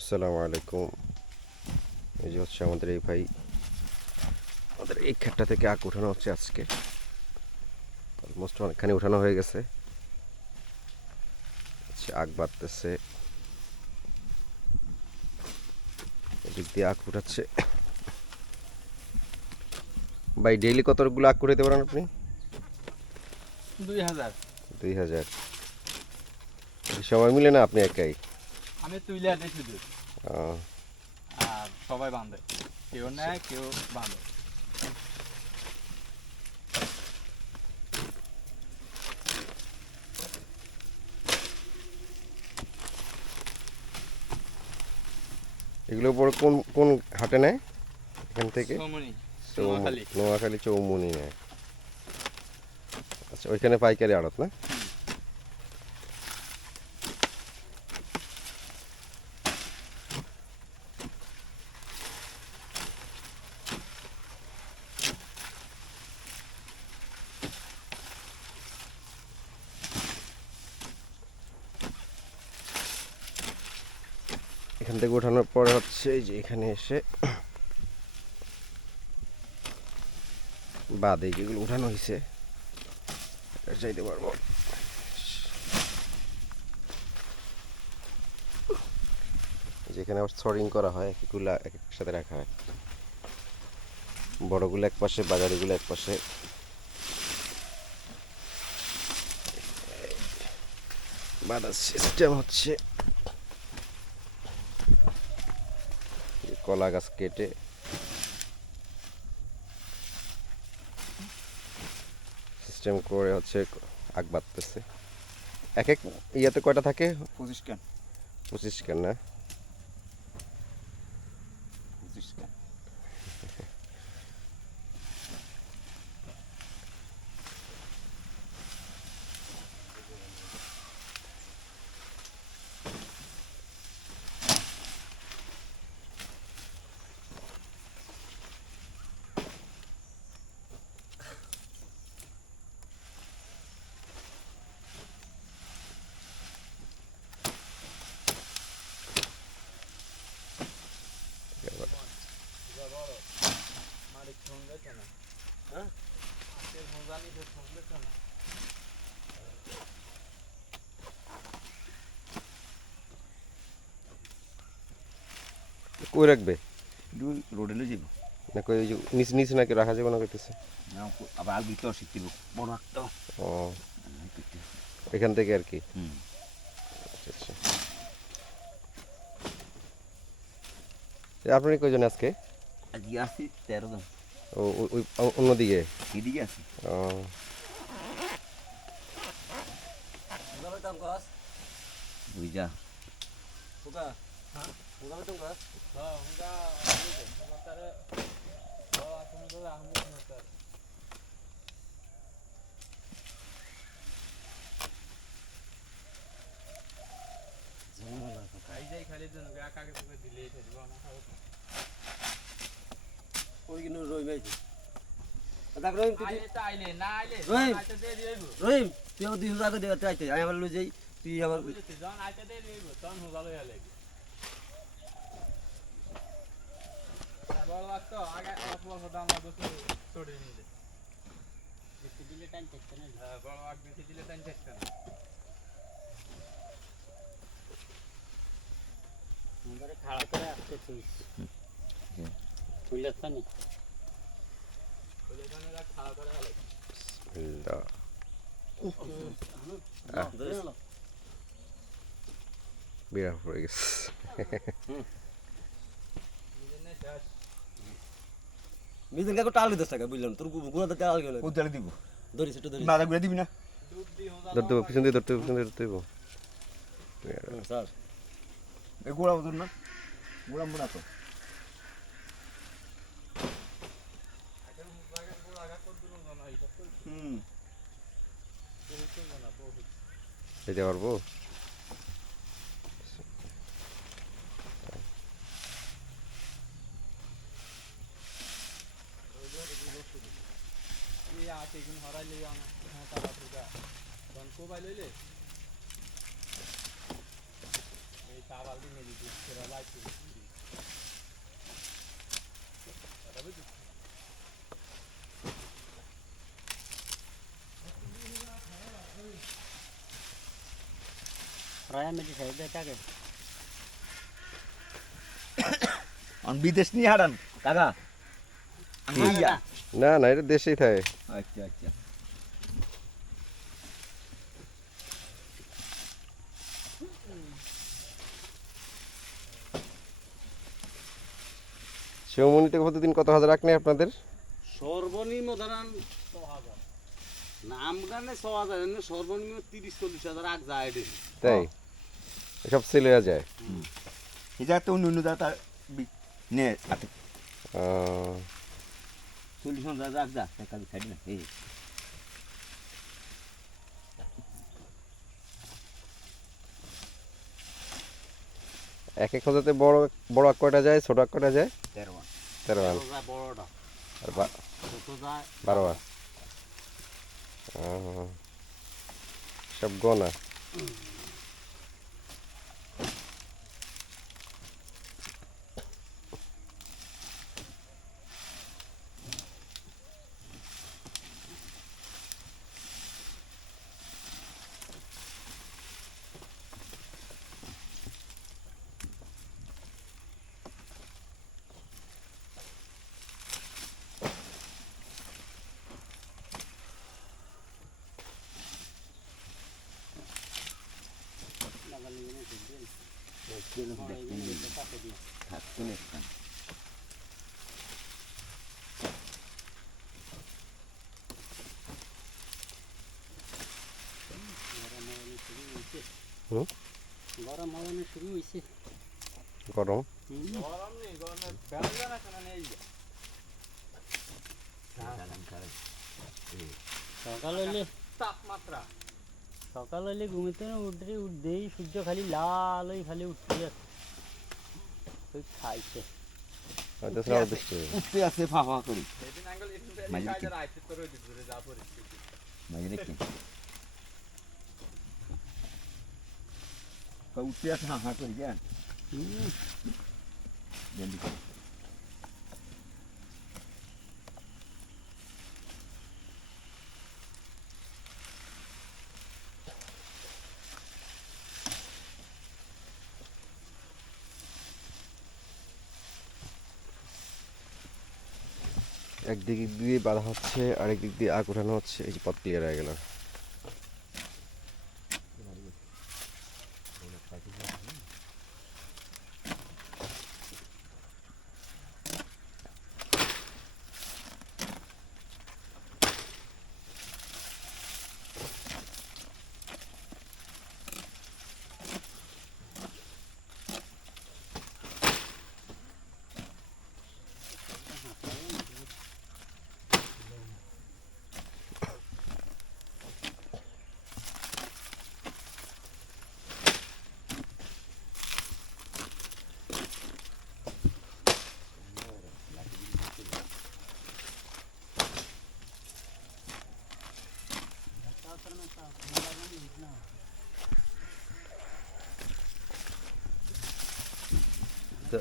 আসসালামু আলাইকুম। এই যে হচ্ছে আমাদের এই ভাই, আমাদের এই ক্ষেতটা থেকে আখ উঠানো হচ্ছে আজকে। অলমোস্ট অনেকখানি উঠানো হয়ে গেছে। আচ্ছা, আখ বাড়তেছে, এদিক দিয়ে আখ উঠাচ্ছে। ভাই ডেইলি কতগুলো আখ উঠাতে পারেন আপনি? 2000। 2000? সময় মিলে না, আপনি একাই? আমি তুইলে দিই শুধু, আহ, আর সবাই বাঁধে, কেউ নেয় কেউ বাঁধে। এগুলো পরে কোন কোন হাটে নেয় এখান থেকে? সোমনি, নোয়াখালী। নোয়াখালী চৌমুনি নেয়। আচ্ছা, ওইখানে পাইকারি আড়ত না? এখান থেকে ওঠানোর পরে হচ্ছে এই যে এখানে এসে বাদে যেগুলো উঠানো হয়েছে চাইতে পারবো। যেখানে আবার সরিং করা হয়, একগুলা এক এক সাথে রাখা হয়, বড়গুলো এক পাশে, বাজারিগুলো এক পাশে। বাঁধার সিস্টেম হচ্ছে কলা গাছ কেটে সিস্টেম করে হচ্ছে আগ বাঁধতেছে। এক এক ইয়াতে কয়টা থাকে? 25 কেন? 25 কেন না? 25 কেন? কই রাখবে? রোডে লই যাব না কই ওই যে নিচ নিচ নাকি রাখা যাবে না কইতেছে? না আবার আলবি তো শিখতে বড় একটা ও, এখান থেকে আর কি। হুম আচ্ছা আচ্ছা। আপনি কয়জন আজকে? আজকে আসি 13 জন। ও ওই অন্যদিকে? এদিকে আসি ও, বুঝা খালি কাকে দিলেই থাকবো না। ওই কিন্তু রহিম আইছে দেখ রহিম তুই আইলে তো আইলে, না আইলে রহিম। আইতে দিয়ে দিইব। রহিম তুই আমার 200 টাকা দিয়ে আইতে আমি আবার লই যাই তুই আবার বুঝছিস, যখন আইতে দিয়ে দিইব তখন হুজা লইয়া লাগবে। বড় লাগতো আগে অল্প অল্প দাম লাগতো ছড়িয়ে নিলে। বেশি দিলে টাইম থাকতো না। হ্যাঁ, বড় আগ বেশি দিলে টাইম থাকতো না। আমাদের খাড়া করে আসতে চলছে তুলে তো নি ওই জন্য এরা খাওয়া করে হলো। বিসমিল্লাহ। বিড়া পড়ে গেছে। নিজের শেষ। মিদিন কাকু টাল 10 টাকা বুঝলাম তোর গুণাতে টাল গেল কোথায় দিব ধরি সেটা ধরি মারা ঘুরে দিবি না দুধ দি হুজা ধরতে হবে, পিছন দিয়ে ধরতে হবে, পিছন দিয়ে ধরতে হবে। স্যার এই গোড়া মতন না গোড়া মোড়া তো আগে হুজা গোল আগা কত দূর জানা এটা তো হুম বহুত জানা বহুত। যেতে পারবো? এই আছে গুণ হরাই লই আনা হ্যাঁ তারা পূজা কোন কো বাই লইলে এই এই চা বালতি নিয়ে দিচ্ছি সেটা লাইছি এটা বুঝলি রয়া মেডি সাহেব দেখাকে আর বিদেশ নিয়ে হারান কাকা ইয়া। না না এটা দেশেই থাকে। আচ্ছা আচ্ছা শিবমণিতে প্রতিদিন কত হাজার রাখ নেই আপনাদের? সর্বনিম্ন ধরেন নাম গানে 6,000 সর্বনিম্ন 30-40,000 আগ যায় এদের। তাই সব সেল হয়ে যায়। এটা তো অন্য দাতা নে আছে আহ, 40,000 আগ যা টাকা খাই না এই এক এক হাজারতে বড় বড় আখ কয়টা যায়, ছোট আখ কয়টা যায়? 13 13 আন বড় যায় বড়টা, আর ছোট যায় 12 আন। সব গনা। থাকতে নেই গরম হওয়ানো শুরু হয়েছে। গরম গরম নেই গরমের বেলা না কেন নেই সকাল হইলে তাপমাত্রা সকাল হইলে ঘুমিতে উঠতেই সূর্য খালি লাল হয়ে খালি উঠতে যাচ্ছে, ওই খাইছে। হয়তো স্রাব বৃষ্টি হবে। উঠতে আছে ফাফা করি সেদিন আঙ্গুল একটু মাঝে কাজের আইতে তো রোদ ধরে যা পরিস্থিতি মাঝে দেখি উঠতে আছে হাঁ করি যান জলদি করে একদিক দিয়ে বাঁধা হচ্ছে, আরেক দিক দিয়ে আগ উঠানো হচ্ছে। এই যে পথ ক্লিয়ার হয়ে গেল। তো